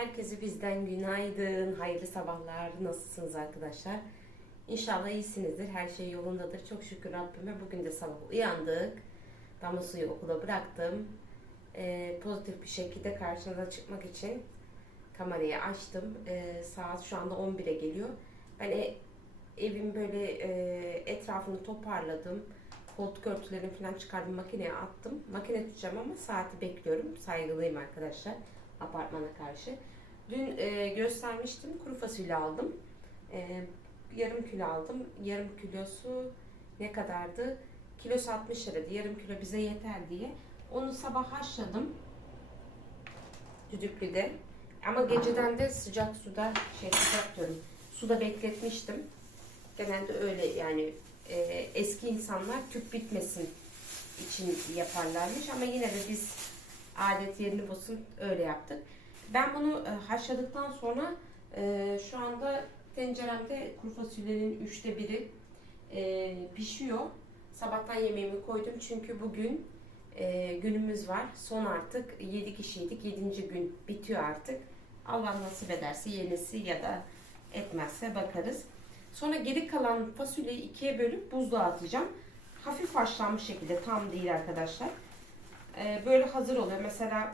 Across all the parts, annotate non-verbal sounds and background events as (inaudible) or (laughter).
Herkese bizden günaydın, hayırlı sabahlar. Nasılsınız arkadaşlar? İnşallah iyisinizdir, her şey yolundadır. Çok şükür Rabbime bugün de sabah uyandık. Damla suyu okula bıraktım. Ee, pozitif bir şekilde karşınıza çıkmak için kamerayı açtım. Ee, saat şu anda 11'e geliyor. Ben e, evin böyle e, etrafını toparladım. Koltuk örtülerini falan çıkardım, makineye attım. Makine tutacağım ama saati bekliyorum. Saygılıyım arkadaşlar apartmana karşı. Dün e, göstermiştim. Kuru fasulye aldım. E, yarım kilo aldım. Yarım kilosu ne kadardı? Kilosu 60 liraydı. Yarım kilo bize yeter diye. Onu sabah haşladım. Düdüklüde. Ama geceden de sıcak suda şey sıcak diyorum. Suda bekletmiştim. Genelde öyle yani e, eski insanlar tüp bitmesin için yaparlarmış ama yine de biz adet yerini bulsun öyle yaptık. Ben bunu e, haşladıktan sonra e, şu anda tenceremde kuru fasulyenin üçte biri e, pişiyor. Sabahtan yemeğimi koydum çünkü bugün e, günümüz var. Son artık 7 kişiydik. 7. gün bitiyor artık. Allah nasip ederse yenisi ya da etmezse bakarız. Sonra geri kalan fasulyeyi ikiye bölüp buzluğa atacağım. Hafif haşlanmış şekilde tam değil arkadaşlar. Ee, böyle hazır oluyor. Mesela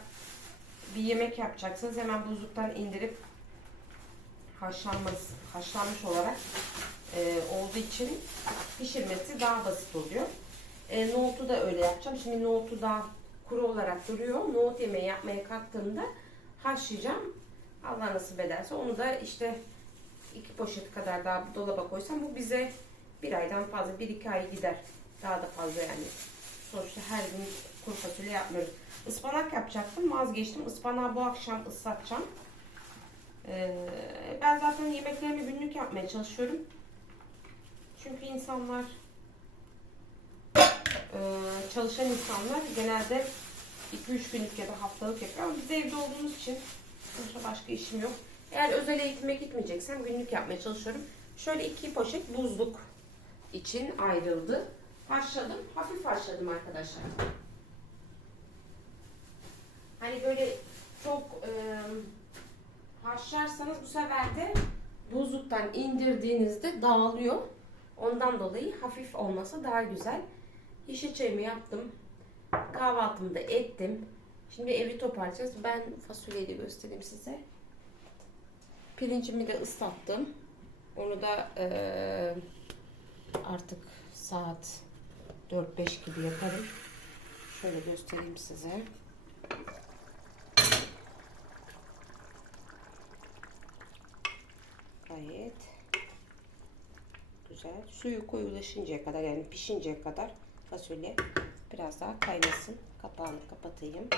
bir yemek yapacaksınız hemen buzluktan indirip haşlanması, haşlanmış olarak e, olduğu için pişirmesi daha basit oluyor. E, nohutu da öyle yapacağım. Şimdi nohutu daha kuru olarak duruyor. Nohut yemeği yapmaya kalktığımda haşlayacağım. Allah nasip ederse onu da işte iki poşet kadar daha dolaba koysam bu bize bir aydan fazla, bir iki ay gider. Daha da fazla yani. Sonuçta her gün kuru fasulye yapmıyoruz. Ispanak yapacaktım vazgeçtim. Ispanağı bu akşam ıslatacağım. Ee, ben zaten yemeklerimi günlük yapmaya çalışıyorum. Çünkü insanlar e, çalışan insanlar genelde 2-3 günlük ya da haftalık yapıyor. Ama biz evde olduğumuz için sonuçta başka işim yok. Eğer özel eğitime gitmeyeceksem günlük yapmaya çalışıyorum. Şöyle iki poşet buzluk için ayrıldı. Haşladım. Hafif haşladım arkadaşlar. Hani böyle çok e, haşlarsanız bu sefer de buzluktan indirdiğinizde dağılıyor. Ondan dolayı hafif olması daha güzel. Yeşil çayımı yaptım. Kahvaltımı da ettim. Şimdi evi toparlayacağız. Ben fasulyeyi de göstereyim size. Pirincimi de ıslattım. Onu da eee, artık saat 4-5 gibi yaparım. Şöyle göstereyim size. Gayet güzel. Suyu koyulaşıncaya kadar yani pişinceye kadar fasulye biraz daha kaynasın. Kapağını kapatayım.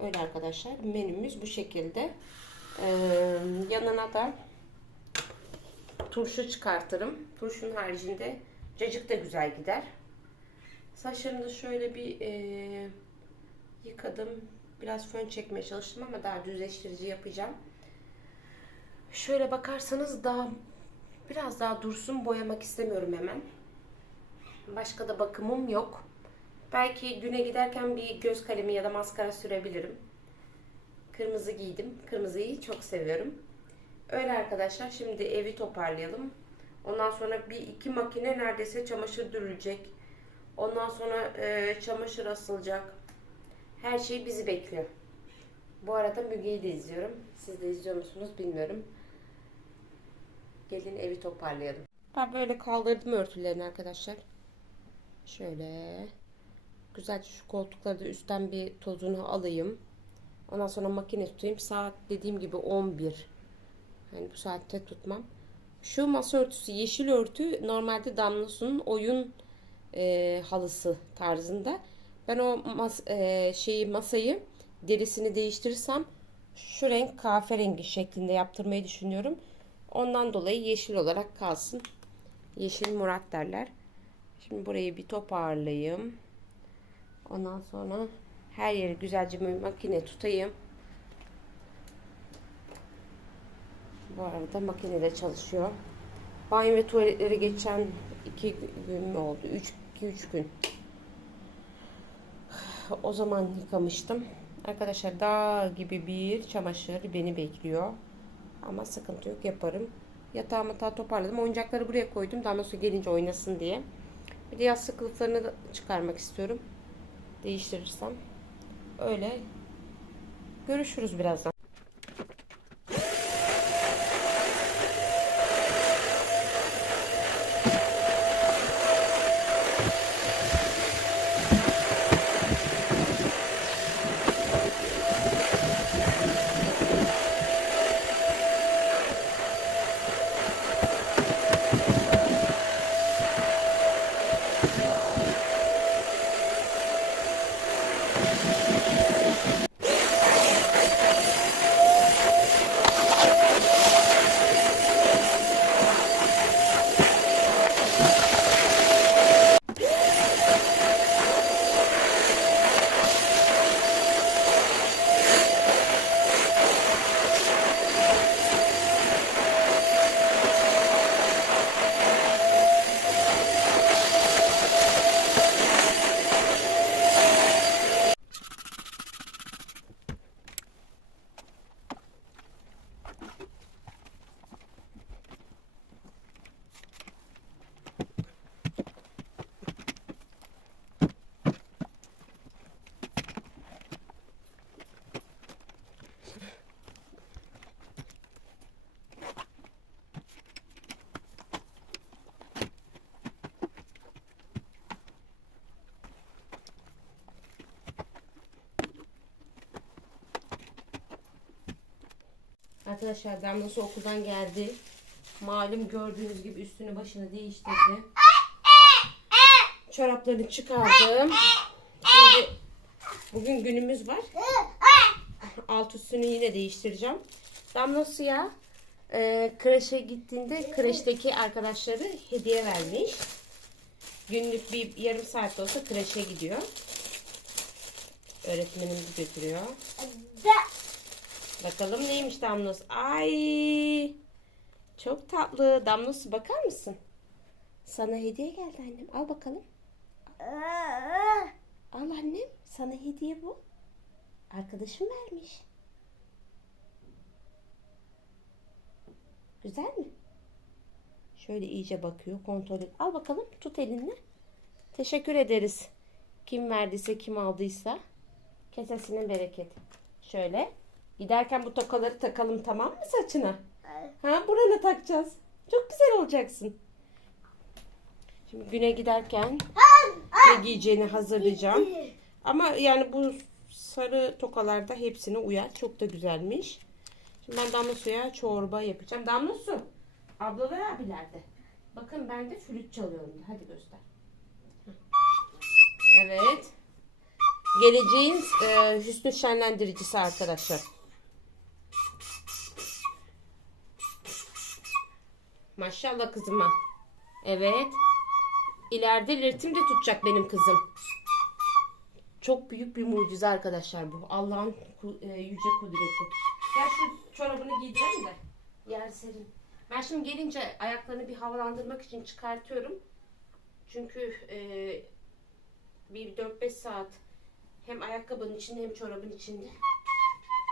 Öyle arkadaşlar menümüz bu şekilde. Ee, yanına da turşu çıkartırım. Turşunun haricinde cacık da güzel gider. Saçlarımı da şöyle bir e, yıkadım. Biraz fön çekmeye çalıştım ama daha düzleştirici yapacağım. Şöyle bakarsanız daha biraz daha dursun boyamak istemiyorum hemen. Başka da bakımım yok. Belki güne giderken bir göz kalemi ya da maskara sürebilirim. Kırmızı giydim. Kırmızıyı çok seviyorum. Öyle arkadaşlar. Şimdi evi toparlayalım. Ondan sonra bir iki makine neredeyse çamaşır dürülecek. Ondan sonra e, çamaşır asılacak. Her şey bizi bekliyor. Bu arada Müge'yi de izliyorum. Siz de izliyor musunuz bilmiyorum. Gelin evi toparlayalım. Ben böyle kaldırdım örtülerini arkadaşlar. Şöyle. Güzelce şu koltukları da üstten bir tozunu alayım. Ondan sonra makine tutayım. Saat dediğim gibi 11. Hani bu saatte tutmam. Şu masa örtüsü yeşil örtü normalde Damlasu'nun oyun e, halısı tarzında. Ben o mas, e, şeyi masayı derisini değiştirirsem şu renk kahverengi şeklinde yaptırmayı düşünüyorum. Ondan dolayı yeşil olarak kalsın. Yeşil Murat derler. Şimdi burayı bir toparlayayım. Ondan sonra her yeri güzelce bir makine tutayım. Bu arada makine de çalışıyor. Banyo ve tuvaletleri geçen iki gün mü oldu? 3 2 3 gün. (sighs) O zaman yıkamıştım. Arkadaşlar dağ gibi bir çamaşır beni bekliyor. Ama sıkıntı yok yaparım. Yatağı matağı toparladım. Oyuncakları buraya koydum. Daha sonra gelince oynasın diye. Bir de yastık kılıflarını da çıkarmak istiyorum. Değiştirirsem. Öyle. Görüşürüz birazdan. Arkadaşlar Damlası okuldan geldi. Malum gördüğünüz gibi üstünü başını değiştirdi. Çoraplarını çıkardım. Şimdi bugün günümüz var. Alt üstünü yine değiştireceğim. Damlası ya e, kreşe gittiğinde kreşteki arkadaşları hediye vermiş. Günlük bir yarım saat de olsa kreşe gidiyor. Öğretmenimiz götürüyor. Bakalım neymiş Damlos. Ay. Çok tatlı. Damlos bakar mısın? Sana hediye geldi annem. Al bakalım. Al annem. Sana hediye bu. Arkadaşım vermiş. Güzel mi? Şöyle iyice bakıyor. Kontrol et. Al bakalım. Tut elinle. Teşekkür ederiz. Kim verdiyse, kim aldıysa. Kesesinin bereket. Şöyle. Giderken bu tokaları takalım tamam mı saçına? Ha burana takacağız. Çok güzel olacaksın. Şimdi güne giderken ne giyeceğini hazırlayacağım. Ama yani bu sarı tokalarda hepsine uyar. Çok da güzelmiş. Şimdi ben damla suya çorba yapacağım. Damla su. Ablalar abilerde. Bakın ben de flüt çalıyorum. Hadi göster. Evet. Geleceğin e, hüsnü şenlendiricisi arkadaşlar. Maşallah kızıma. Evet. İleride ritim de tutacak benim kızım. Çok büyük bir mucize arkadaşlar bu. Allah'ın e, yüce kudreti. Gel şu çorabını giydireyim de. Yer serin. Ben şimdi gelince ayaklarını bir havalandırmak için çıkartıyorum. Çünkü e, bir 4-5 saat hem ayakkabının içinde hem çorabın içinde.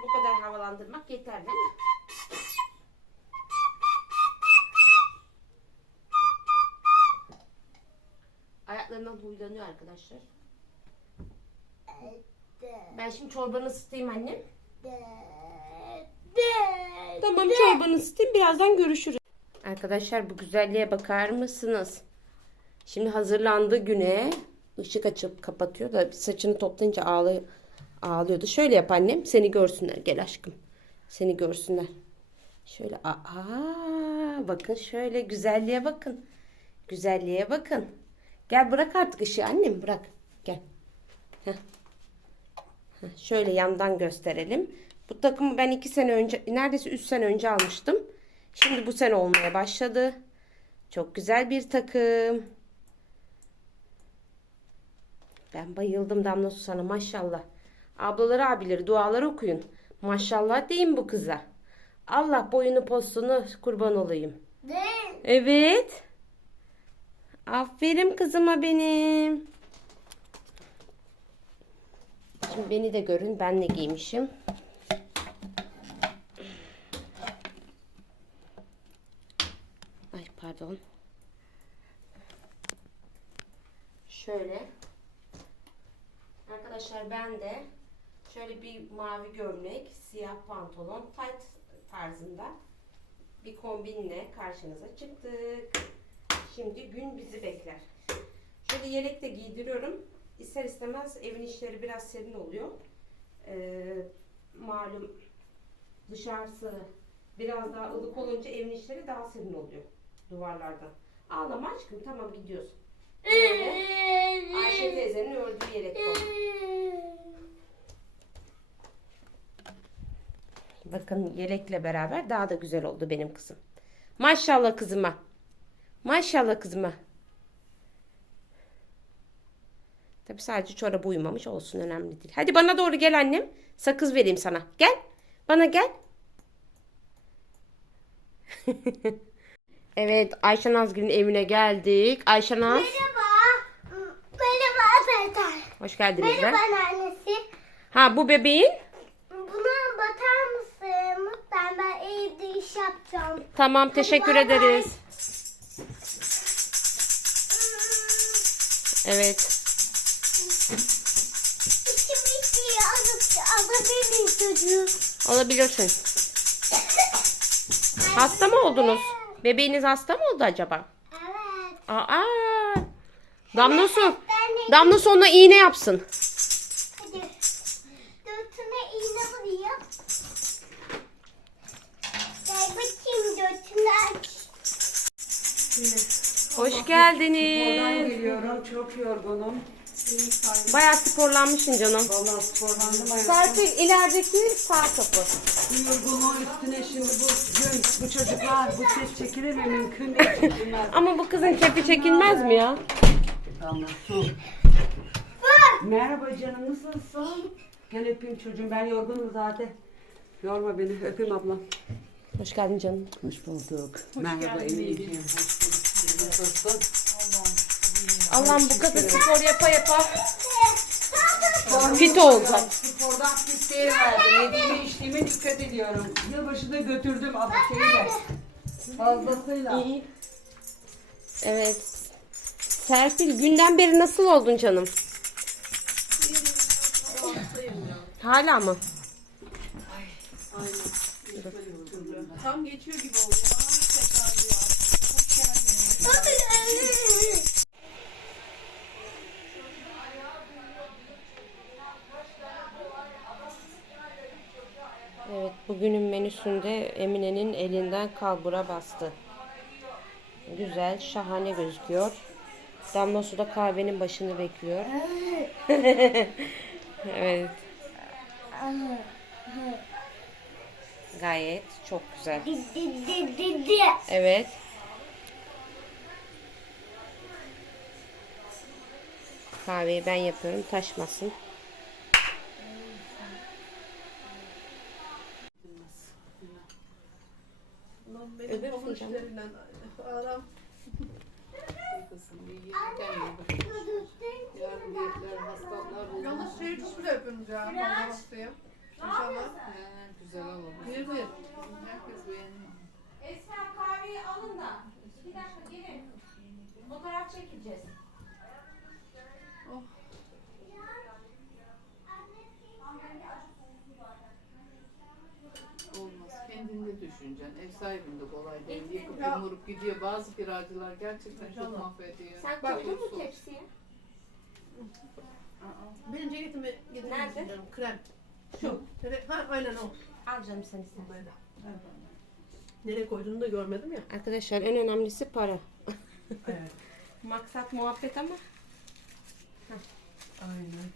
Bu kadar havalandırmak yeter değil mi? Ayaklarından huylanıyor arkadaşlar. Ben şimdi çorbanı ısıtayım annem. Tamam çorbanı ısıtayım birazdan görüşürüz. Arkadaşlar bu güzelliğe bakar mısınız? Şimdi hazırlandı güne. Işık açıp kapatıyor da saçını toplayınca ağlıyor, ağlıyordu. Şöyle yap annem seni görsünler gel aşkım. Seni görsünler. Şöyle aa bakın şöyle güzelliğe bakın. Güzelliğe bakın. Gel bırak artık ışığı annem bırak. Gel. Heh. Heh, Şöyle yandan gösterelim. Bu takımı ben iki sene önce neredeyse üç sene önce almıştım. Şimdi bu sene olmaya başladı. Çok güzel bir takım. Ben bayıldım Damla Susan'a maşallah. Ablaları abileri dualar okuyun. Maşallah deyin bu kıza. Allah boyunu postunu kurban olayım. Evet. Aferin kızıma benim. Şimdi beni de görün. Ben ne giymişim. Ay pardon. Şöyle. Arkadaşlar ben de şöyle bir mavi gömlek, siyah pantolon, tight tarzında bir kombinle karşınıza çıktık. Şimdi gün bizi bekler. Şöyle yelek de giydiriyorum. İster istemez evin işleri biraz serin oluyor. Ee, malum dışarısı biraz daha ılık olunca evin işleri daha serin oluyor duvarlardan. Ağlama aşkım tamam gidiyorsun. Böyle Ayşe teyzenin ördüğü yelek bu. Bakın yelekle beraber daha da güzel oldu benim kızım. Maşallah kızıma. Maşallah kızıma. Tabi sadece çorabı uyumamış olsun önemli değil. Hadi bana doğru gel annem. Sakız vereyim sana. Gel. Bana gel. (laughs) evet Ayşe Nazgül'ün evine geldik. Ayşe Naz. Merhaba. Merhaba Sertar. Hoş geldiniz. Merhaba annesi. Ha bu bebeğin. Buna batar mısın? Ben ben evde iş yapacağım. Tamam teşekkür bay. ederiz. Evet. İçim içi alıp alabilir miyim çocuğu? Olabilirsin. Hasta mı oldunuz? Bebeğiniz hasta mı oldu acaba? Evet. Aa. Damla su. Damla su ona iğne yapsın. hadi. Götüne iğne vurayım. Gel bakayım götünü aç. Hoş Oradan geldiniz. geliyorum. Çok yorgunum. Bayağı sporlanmışsın canım. Vallahi sporlandım hayatım. Serpil ilerideki sağ kapı. Yorgunluğun üstüne şimdi bu gün, bu çocuklar bu ses çekilir mi? Mümkün değil çekilmez. Ama bu kızın kepi çekilmez mi ya? Tamam. Su. Merhaba canım nasılsın? Gel öpeyim çocuğum. Ben yorgunum zaten. Yorma beni. Öpeyim ablam. Hoş geldin canım. Hoş bulduk. Merhaba Emineciğim. Hoş? Allah'ım bu kadın spor yapa yapa fit olacak. Spordan pitliğe verdim. Yediğime içtiğime dikkat ediyorum. Yılbaşında götürdüm abla şeyi de. Fazlasıyla. İyi. Evet. Serpil günden beri nasıl oldun canım? Hala mı? Tam geçiyor gibi oluyor. Evet bugünün menüsünde Emine'nin elinden kalbura bastı. Güzel, şahane gözüküyor. Damla su da kahvenin başını bekliyor. (laughs) evet. Gayet çok güzel. Evet. Kahveyi ben yapıyorum taşmasın. Öbür fincan. aram. Yalnız şey çok güzel yapıyorsunuz ya. Fazla hastaya. İnşallah. Güzel olur. Bir bir. Herkes beğeniyor. Esra kahveyi alın da. İki dakika gelin. Fotoğraf çekeceğiz. Sahibinde kolay değil. Yıkıp Ya. yumurup gidiyor. Bazı kiracılar gerçekten çok mahvediyor. Sen Bak, koydun mu tepsiye? Aa, Benim ceketimi getirir Nerede? canım? Krem. Şu. Nere- Ha aynen o. Al canım sen istersen. Böyle. Nereye koyduğunu da görmedim ya. Arkadaşlar en önemlisi para. Evet. (laughs) Maksat muhabbet ama. Aynen.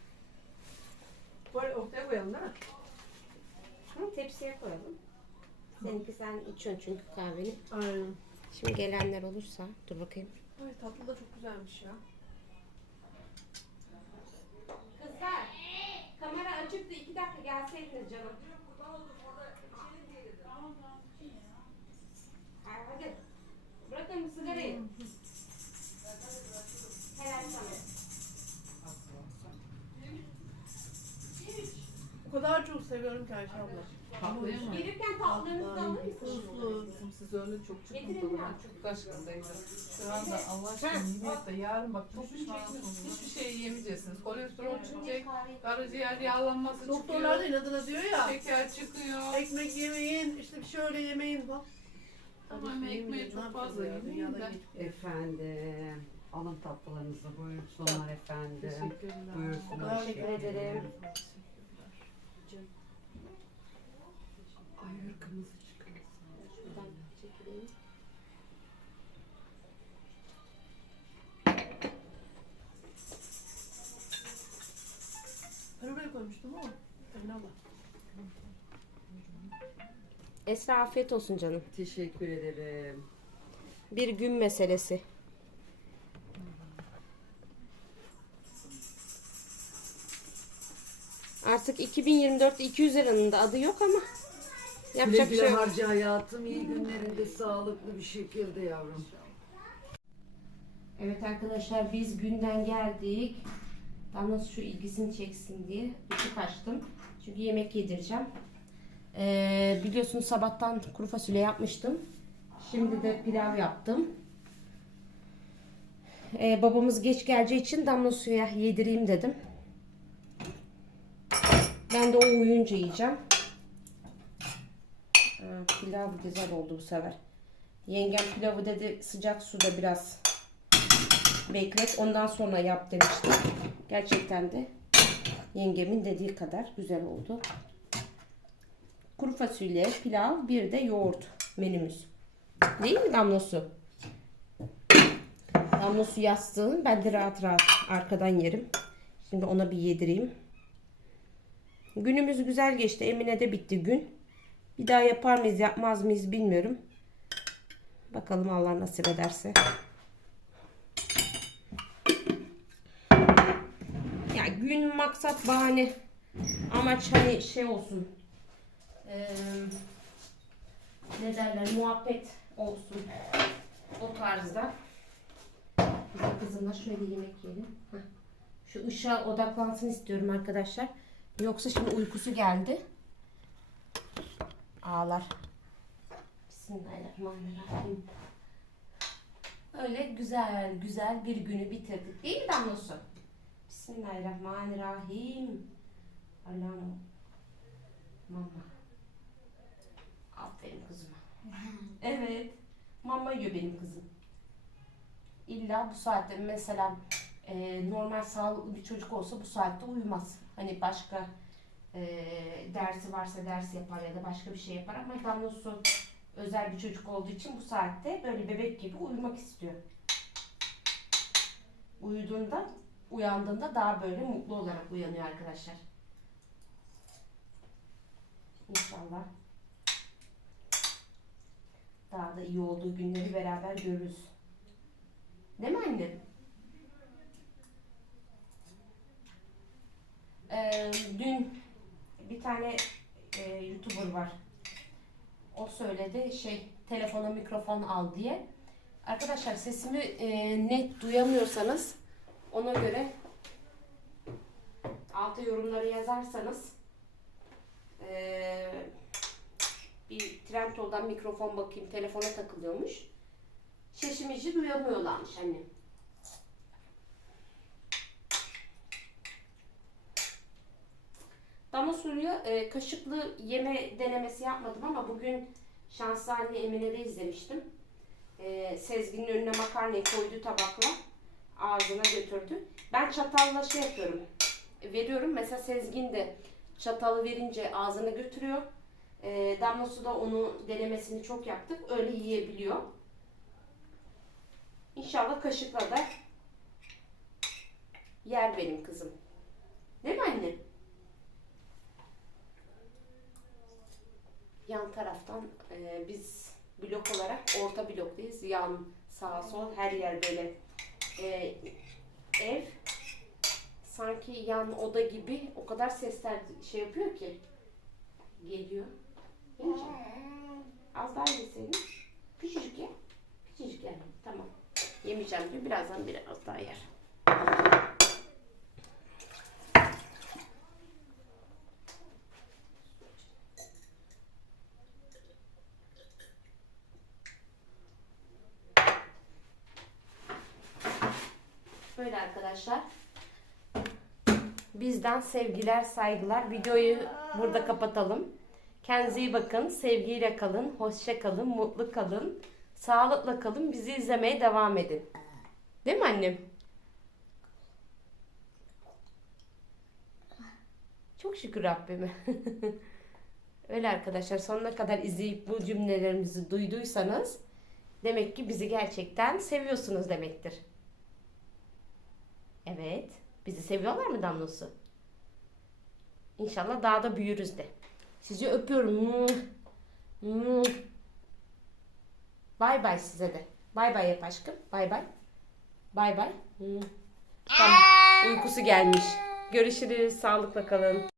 Böyle ortaya koyalım değil mi? Hı, tepsiye koyalım. Seninki sen içiyorsun çünkü kahveni. Aynen. Şimdi gelenler olursa dur bakayım. Ay tatlı da çok güzelmiş ya. Kızlar kamera açıktı iki dakika gelseydiniz canım. Ay, Hadi bırakın sigarayı. Helal sana. kadar çok seviyorum ki Ayşe abla. Tatlıya mı? Gelirken tatlılarınızı alır mısınız? Tuzlu. Siz öyle çok Getirin çıkmadı. ya. Çok taşkındaydım. Şu anda Allah aşkına de yarın bak çok pişmansınız. Hiçbir şey yemeyeceksiniz. Kolesterol çıkacak. Karaciğer yağlanması Doktorlar da çıkıyor. inadına diyor ya. Şeker çıkıyor. Ekmek yemeyin, işte bir şöyle yemeyin falan. Ama Tabii ki ekmeği çok fazla yemeyin de. Efendim. Alın tatlılarınızı buyursunlar efendim. Teşekkürler. Buyursunlar. Teşekkür ederim. Ay ırkımızı çıkarın. Şuradan çekileyim. Ben oraya koymuştum ama. Eline abla. Esra afiyet olsun canım. Teşekkür ederim. Bir gün meselesi. Artık 2024 200 liranın da adı yok ama yapacak bir güle şey yok. harca hayatım. iyi günlerinde sağlıklı bir şekilde yavrum. Evet arkadaşlar biz günden geldik. Damla şu ilgisini çeksin diye ışık açtım. Çünkü yemek yedireceğim. Ee, biliyorsunuz sabahtan kuru fasulye yapmıştım. Şimdi de pilav yaptım. Ee, babamız geç geleceği için damla suya yedireyim dedim. Ben de o uyuyunca yiyeceğim. Pilav güzel oldu bu sefer. Yengem pilavı dedi sıcak suda biraz beklet ondan sonra yap demişti. Gerçekten de yengemin dediği kadar güzel oldu. Kuru fasulye, pilav, bir de yoğurt menümüz. Değil mi Damla Su? Damla Su yastığın ben de rahat rahat arkadan yerim. Şimdi ona bir yedireyim. Günümüz güzel geçti. Emine'de bitti gün. Bir daha yapar mıyız yapmaz mıyız bilmiyorum. Bakalım Allah nasip ederse. Ya gün maksat bahane. Amaç hani şey olsun. Eee ne derler muhabbet olsun. O tarzda. Biz kızımla şöyle yemek yiyelim. Heh. Şu ışığa odaklansın istiyorum arkadaşlar. Yoksa şimdi uykusu geldi. Ağlar. Bismillahirrahmanirrahim. Öyle güzel güzel bir günü bitirdik. Değil mi Damlosu? Bismillahirrahmanirrahim. Allah'ım. Mama. Aferin kızıma. (laughs) evet. Mama yiyor benim kızım. İlla bu saatte mesela e, normal sağlıklı bir çocuk olsa bu saatte uyumaz. Hani başka e, dersi varsa ders yapar ya da başka bir şey yapar ama Damlosu özel bir çocuk olduğu için bu saatte böyle bebek gibi uyumak istiyor. Uyuduğunda, uyandığında daha böyle mutlu olarak uyanıyor arkadaşlar. İnşallah daha da iyi olduğu günleri beraber görürüz. Değil mi anne? Ee, dün bir tane e, YouTuber var. O söyledi şey telefona mikrofon al diye. Arkadaşlar sesimi e, net duyamıyorsanız ona göre alta yorumları yazarsanız e, bir Trendyol'dan mikrofon bakayım telefona takılıyormuş. Sesimizi duyamıyorlarmış anne. Damla suyu e, kaşıklı yeme denemesi yapmadım ama bugün Şanslı Anne Emine'de izlemiştim. E, Sezgin'in önüne makarnayı koydu tabakla. Ağzına götürdü. Ben çatalla şey yapıyorum. Veriyorum. Mesela Sezgin de çatalı verince ağzına götürüyor. E, Damla da onu denemesini çok yaptık. Öyle yiyebiliyor. İnşallah kaşıkla da yer benim kızım. Değil mi anne? Yan taraftan e, biz blok olarak orta bloktayız. Yan, sağ, sol her yer böyle e, ev. Sanki yan oda gibi o kadar sesler şey yapıyor ki geliyor. Yemeyeceğim. Az daha yeseydin. Küçücük ye. Küçücük yani. Tamam. Yemeyeceğim diyor. Birazdan biraz daha yer. arkadaşlar. Bizden sevgiler, saygılar. Videoyu burada kapatalım. Kendinize iyi bakın. Sevgiyle kalın. Hoşça kalın. Mutlu kalın. Sağlıkla kalın. Bizi izlemeye devam edin. Değil mi annem? Çok şükür Rabbime. (laughs) Öyle arkadaşlar sonuna kadar izleyip bu cümlelerimizi duyduysanız demek ki bizi gerçekten seviyorsunuz demektir. Evet. Bizi seviyorlar mı Damlosu? İnşallah daha da büyürüz de. Sizi öpüyorum. Bay bay size de. Bay bay yap aşkım. Bay bay. Bay bay. Tamam. Uykusu gelmiş. Görüşürüz. Sağlıkla kalın.